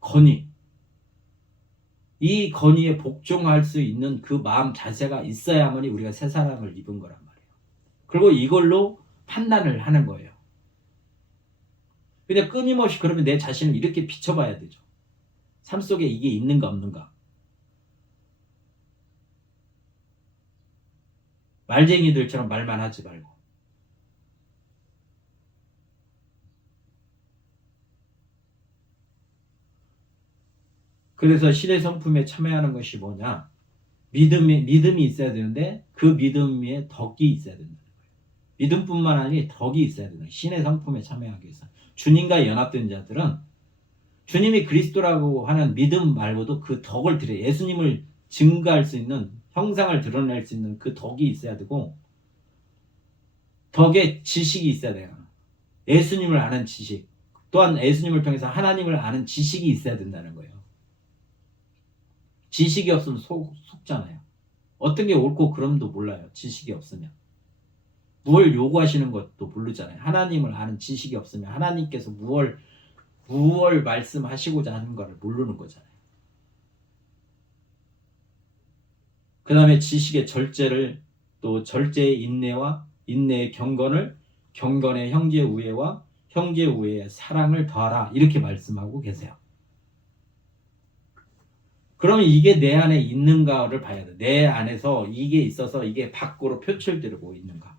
권위, 이 권위에 복종할 수 있는 그 마음 자세가 있어야만이 우리가 새 사람을 입은 거란 말이에요. 그리고 이걸로 판단을 하는 거예요. 그냥 끊임없이 그러면 내 자신을 이렇게 비춰봐야 되죠. 삶 속에 이게 있는가 없는가. 말쟁이들처럼 말만 하지 말고. 그래서 신의 성품에 참여하는 것이 뭐냐? 믿음이 있어야 되는데 그 믿음 위에 덕이 있어야 된다는 거예요. 믿음뿐만 아니라 덕이 있어야 된다. 신의 성품에 참여하기 위해서. 주님과 연합된 자들은 주님이 그리스도라고 하는 믿음 말고도 그 덕을 드려요. 예수님을 증거할 수 있는, 형상을 드러낼 수 있는 그 덕이 있어야 되고, 덕에 지식이 있어야 돼요. 예수님을 아는 지식, 또한 예수님을 통해서 하나님을 아는 지식이 있어야 된다는 거예요. 지식이 없으면 속잖아요. 어떤 게 옳고 그름도 몰라요. 지식이 없으면. 무엇을 요구하시는 것도 모르잖아요. 하나님을 아는 지식이 없으면 하나님께서 무엇을 말씀하시고자 하는 것을 모르는 거잖아요. 그 다음에 지식의 절제를, 또 절제의 인내와 인내의 경건을, 경건의 형제의 우애와 형제 우애에 사랑을 더하라 이렇게 말씀하고 계세요. 그러면 이게 내 안에 있는가를 봐야 돼. 내 안에서 이게 있어서 이게 밖으로 표출되고 있는가.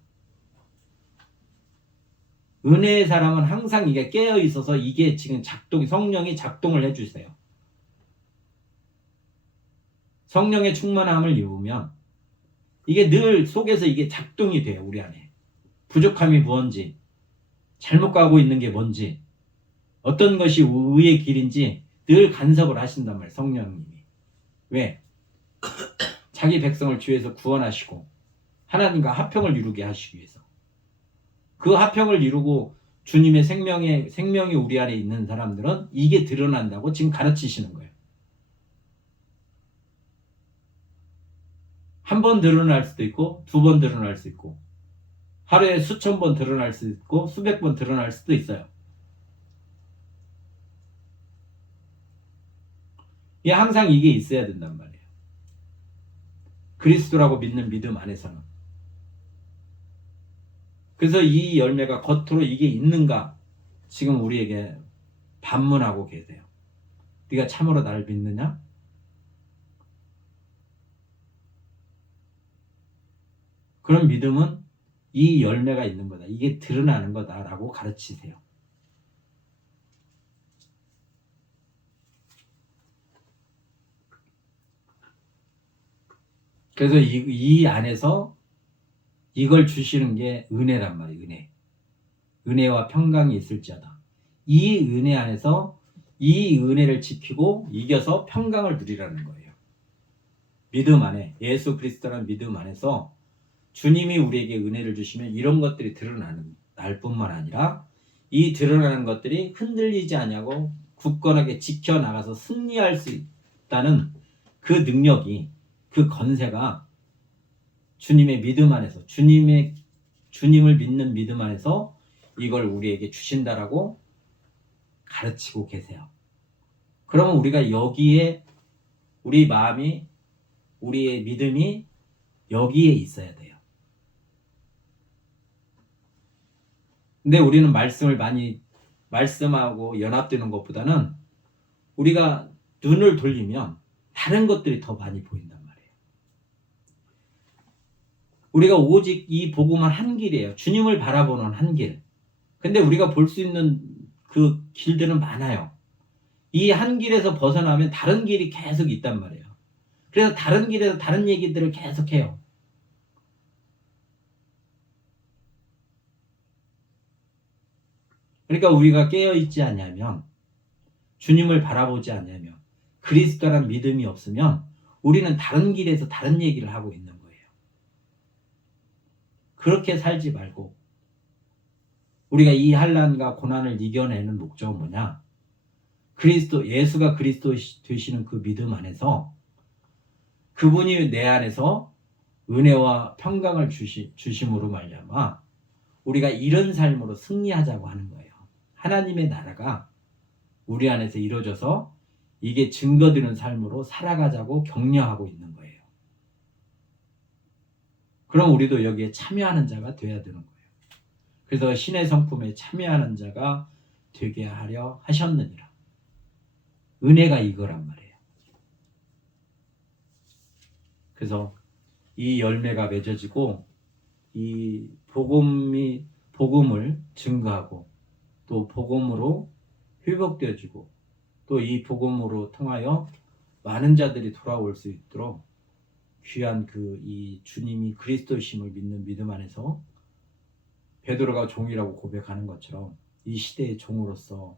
은혜의 사람은 항상 이게 깨어 있어서 이게 지금 성령이 작동을 해주세요. 성령의 충만함을 입으면 이게 늘 속에서 이게 작동이 돼요. 우리 안에 부족함이 뭔지, 잘못 가고 있는 게 뭔지, 어떤 것이 의의 길인지 늘 간섭을 하신단 말이에요. 성령님이. 왜? 자기 백성을 주에서 구원하시고 하나님과 화평을 이루게 하시기 위해서. 그 화평을 이루고 주님의 생명이 우리 안에 있는 사람들은 이게 드러난다고 지금 가르치시는 거예요. 한 번 드러날 수도 있고 두 번 드러날 수 있고 하루에 수천 번 드러날 수 있고 수백 번 드러날 수도 있어요. 항상 이게 있어야 된단 말이에요. 그리스도라고 믿는 믿음 안에서는. 그래서 이 열매가 겉으로 이게 있는가 지금 우리에게 반문하고 계세요. 네가 참으로 나를 믿느냐? 그런 믿음은 이 열매가 있는 거다. 이게 드러나는 거다라고 가르치세요. 그래서 이 안에서 이걸 주시는 게 은혜란 말이에요. 은혜와 평강이 있을지어다. 이 은혜 안에서 이 은혜를 지키고 이겨서 평강을 누리라는 거예요. 믿음 안에, 예수 그리스도라는 믿음 안에서 주님이 우리에게 은혜를 주시면 이런 것들이 드러나는 날 뿐만 아니라 이 드러나는 것들이 흔들리지 않냐고 굳건하게 지켜나가서 승리할 수 있다는 그 능력이, 그 건세가 주님의 믿음 안에서, 주님을 믿는 믿음 안에서 이걸 우리에게 주신다라고 가르치고 계세요. 그러면 우리가 여기에 우리 마음이, 우리의 믿음이 여기에 있어야 돼요. 근데 우리는 말씀을 많이 말씀하고 연합되는 것보다는 우리가 눈을 돌리면 다른 것들이 더 많이 보인단 말이에요. 우리가 오직 이 복음은 한 길이에요. 주님을 바라보는 한 길. 근데 우리가 볼 수 있는 그 길들은 많아요. 이 한 길에서 벗어나면 다른 길이 계속 있단 말이에요. 그래서 다른 길에서 다른 얘기들을 계속 해요. 그러니까 우리가 깨어있지 않냐면, 주님을 바라보지 않냐면, 그리스도란 믿음이 없으면 우리는 다른 길에서 다른 얘기를 하고 있는 거예요. 그렇게 살지 말고 우리가 이 환난과 고난을 이겨내는 목적은 뭐냐? 예수가 그리스도 되시는 그 믿음 안에서 그분이 내 안에서 은혜와 평강을 주심으로 말미암아 우리가 이런 삶으로 승리하자고 하는 거예요. 하나님의 나라가 우리 안에서 이루어져서 이게 증거되는 삶으로 살아가자고 격려하고 있는 거예요. 그럼 우리도 여기에 참여하는 자가 돼야 되는 거예요. 그래서 신의 성품에 참여하는 자가 되게 하려 하셨느니라. 은혜가 이거란 말이에요. 그래서 이 열매가 맺어지고 이 복음을 증거하고 또 복음으로 회복되어지고 또 이 복음으로 통하여 많은 자들이 돌아올 수 있도록 귀한 이 주님이 그리스도이심을 믿는 믿음 안에서 베드로가 종이라고 고백하는 것처럼 이 시대의 종으로서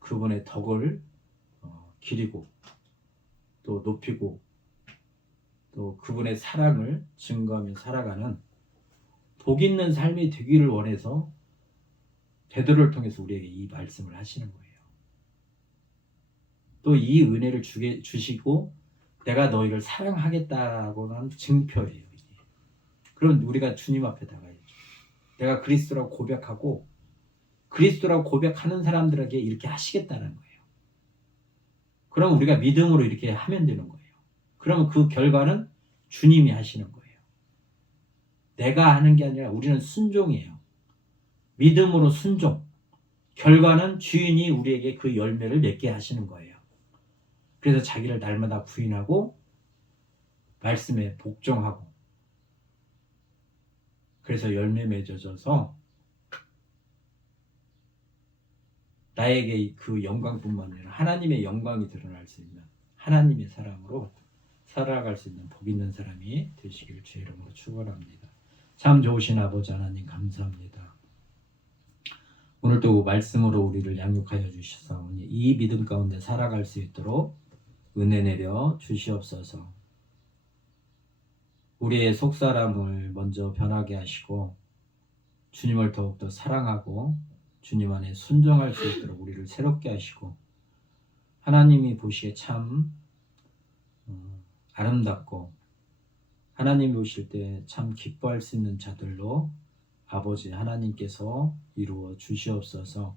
그분의 덕을 기리고 또 높이고 또 그분의 사랑을 증거하며 살아가는 복 있는 삶이 되기를 원해서 베드로를 통해서 우리에게 이 말씀을 하시는 거예요. 또 이 은혜를 주시고 내가 너희를 사랑하겠다라고는 증표예요. 그럼 우리가 주님 앞에 나가야죠. 내가 그리스도라고 고백하고 그리스도라고 고백하는 사람들에게 이렇게 하시겠다는 거예요. 그럼 우리가 믿음으로 이렇게 하면 되는 거예요. 그러면 그 결과는 주님이 하시는 거예요. 내가 하는 게 아니라 우리는 순종이에요. 믿음으로 순종. 결과는 주인이 우리에게 그 열매를 맺게 하시는 거예요. 그래서 자기를 날마다 부인하고 말씀에 복종하고, 그래서 열매 맺어져서 나에게 그 영광뿐만 아니라 하나님의 영광이 드러날 수 있는 하나님의 사람으로 살아갈 수 있는 복 있는 사람이 되시길 주의 이름으로 축원합니다. 참 좋으신 아버지 하나님 감사합니다. 오늘도 말씀으로 우리를 양육하여 주시사오니 이 믿음 가운데 살아갈 수 있도록 은혜 내려 주시옵소서. 우리의 속사람을 먼저 변하게 하시고 주님을 더욱더 사랑하고 주님 안에 순종할 수 있도록 우리를 새롭게 하시고, 하나님이 보시기에 참 아름답고 하나님이 보실 때 참 기뻐할 수 있는 자들로 아버지 하나님께서 이루어 주시옵소서.